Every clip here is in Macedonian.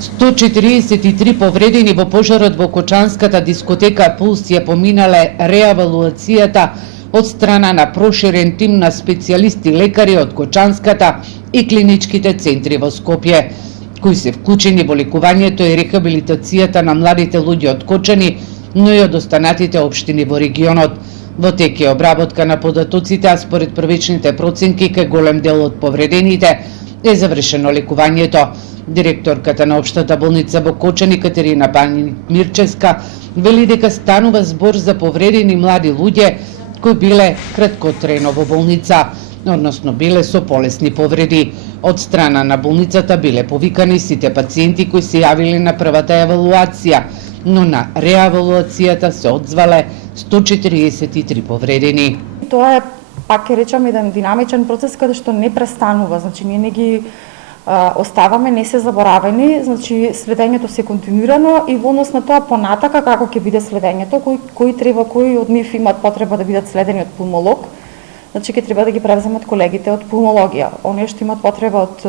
143 повредени во пожарот во Кочанската дискотека Пулс ја поминале реавалуацијата од страна на проширен тим на специјалисти лекари од Кочанската и клиничките центри во Скопје, кои се вклучени во лекувањето и рехабилитацијата на младите луѓе од Кочани, но и од останатите општини во регионот. Во тек е обработка на податоците, а според првичните проценки кај голем дел од повредените е завршено лекувањето. Директорката на Општата болница во Кочани Катерина Паниć-Мирчевска вели дека станува збор за повредени млади луѓе кои биле краткотрено во болница, односно биле со полесни повреди. Од страна на болницата биле повикани сите пациенти кои се јавиле на првата евалуација, но на реавалуацијата се одзвале 143 повредени. Тоа е, пак ќе речам, еден динамичен процес каде што не престанува, значи ние не ги оставаме, не се заборавени, значи следењето се континуирано и во однос на тоа понатака како ќе биде следењето, кои од нив имаат потреба да бидат следени од пулмолог, значи ќе треба да ги превземат колегите од пулмологија. Оние што имаат потреба од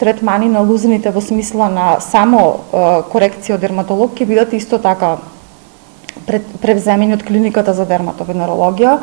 третмани на лузините во смисла на само корекција од дерматолог ќе бидат исто така превземени од клиниката за дерматовенерологија.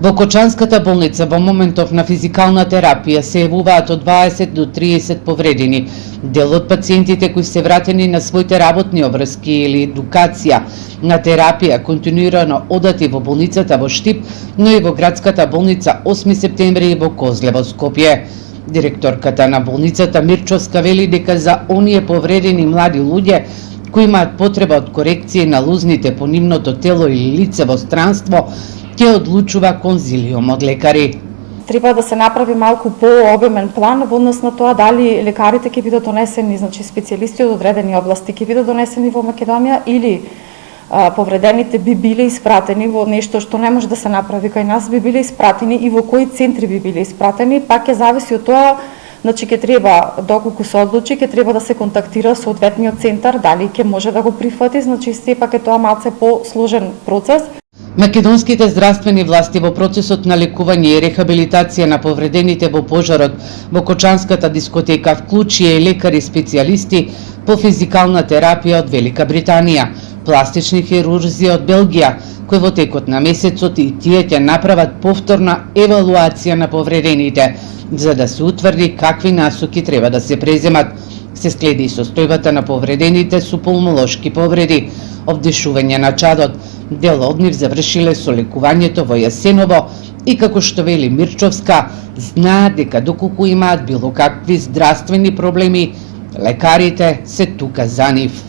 Во Кочанската болница во моментов на физикална терапија се јавуваат од 20 до 30 повредени. Дел од пациентите кои се вратени на своите работни обврски или едукација на терапија континуирано одати во болницата во Штип, но и во градската болница 8 септември и во Козлево, Скопје. Директорката на болницата Мирчовска вели дека за оние повредени млади луѓе кои имаат потреба од корекција на лузните по нивното тело или лице во странство, ќе одлучува конзилиум од лекари. Треба да се направи малку пообемен план во однос на тоа дали лекарите ќе бидат донесени, значи специјалисти од одредени области ќе бидат донесени во Македонија или повредените би биле испратени во нешто што не може да се направи кај нас, би биле испратени и во кои центри би биле испратени, пак ќе зависи од тоа. Значи ќе треба, доколку се одлучи, ќе треба да се контактира соодветниот центар, дали ќе може да го прифати, значи сепак е тоа малце посложен процес. Македонските здравствени власти во процесот на лекување и рехабилитација на повредените во пожарот во Кочанската дискотека вклучија и лекари специјалисти по физикална терапија од Велика Британија, пластични хирурзи од Белгија, кои во текот на месецот и тие ќе направат повторна евалуација на повредените, за да се утврди какви насоки треба да се преземат. Се следи и состојбата на повредените со пулмолошки повреди, обдишување на чадот. Дел од нив завршиле со лекувањето во Јасеново и, како што вели Мирчовска, знаат дека доколку имаат било какви здравствени проблеми, лекарите се тука за нив.